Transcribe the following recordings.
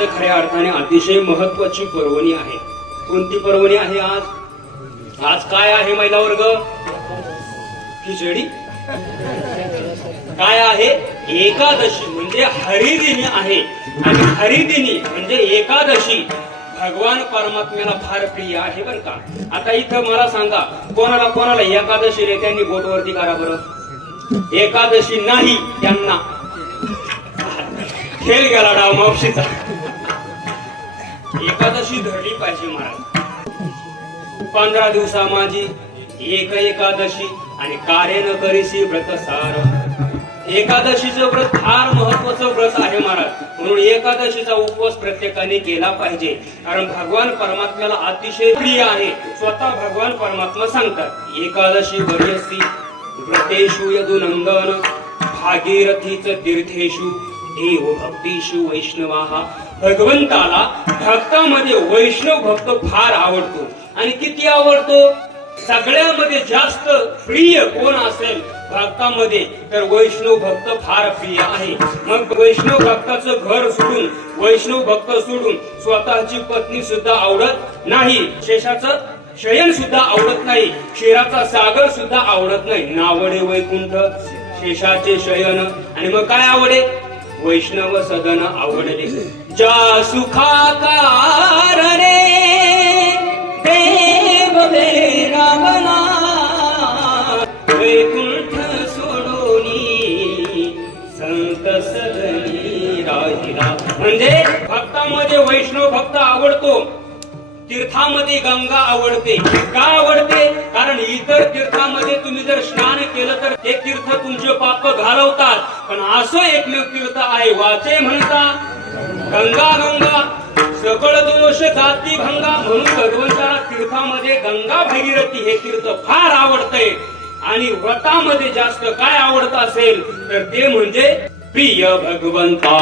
आज खऱ्या अर्थाने अतिशय महत्वाची पर्वणी आहे. कोणती पर्वणी आहे आज? आज काय आहे महिला वर्ग? खिचडी. काय आहे? एकादशी म्हणजे हरिदिनी आहे. आणि हरिदिनी म्हणजे एकादशी. भगवान परमात्म्याला फार प्रिय आहे बरं का? आता इथं मला सांगा कोणाला कोणाला एकादशी रे त्यांनी बोटवरती करा बरं? एकादशी नाही त्यांना. खेळ गेला डाव मावशीचा. एकादशी धरली पाहिजे महाराज. पंधरा दिवसा माझी एक एकादशी आणि कार्य न करीसी व्रत सार. एकादशीचं व्रत फार महत्वाचं व्रत आहे महाराज. म्हणून एकादशीचा उपवास प्रत्येकाने केला पाहिजे. कारण भगवान परमात्म्याला अतिशय प्रिय आहे. स्वतः भगवान परमात्मा सांगतात एकादशी वर्यसी व्रतेषु यदुनंदन भागीरथीच तीर्थेषु देव भक्तीषु वैष्णवाहा भगवंताला भक्तामध्ये वैष्णव भक्त फार आवडतो. आणि किती आवडतो? सगळ्यामध्ये जास्त प्रिय कोण असेल भक्तामध्ये तर वैष्णव भक्त फार प्रिय आहे. मग वैष्णव भक्ताचं घर सोडून वैष्णव भक्त सोडून स्वतःची पत्नी सुद्धा आवडत नाही. शेषाचं शयन सुद्धा आवडत नाही. क्षीराचा सागर सुद्धा आवडत नाही. नावडे वैकुंठ शेषाचे शयन. आणि मग काय आवडे? वैष्णव सदन आवडले. ज्या सुखा कारणे देव रावणा वैकुंठ सोडोनी संत सदनी राहिला. म्हणजे भक्तामध्ये वैष्णव भक्त आवडतो. तीर्थामध्ये गंगा आवडते. का आवडते? कारण इतर तीर्थामध्ये तुम्ही जर स्नान केलं तर ते तीर्थ तुमचे पाप घालवतात. पण असं एकमेव तीर्थ आहे वाचे म्हणता गंगा गंगा सकळ दोष जाती भंगा म्हणून भगवंताला तीर्थामध्ये गंगा भगीरथी हे तीर्थ फार आवडतंय. आणि व्रतामध्ये जास्त काय आवडत असेल तर ते म्हणजे प्रिय भगवंता.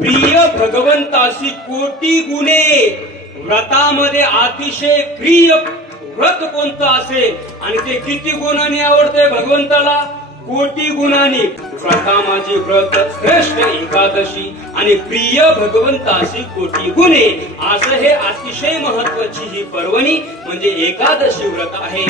प्रिय भगवंताशी कोटी गुणे व्रतामध्ये अतिशय प्रिय व्रत कोणतं असेल? आणि ते किती गुणांनी आवडते भगवंताला? कोटी गुणांनी. व्रता माझी व्रत श्रेष्ठ एकादशी. आणि प्रिय भगवंताशी कोटी गुणे. असं हे अतिशय महत्वाची ही पर्वणी म्हणजे एकादशी व्रत आहे.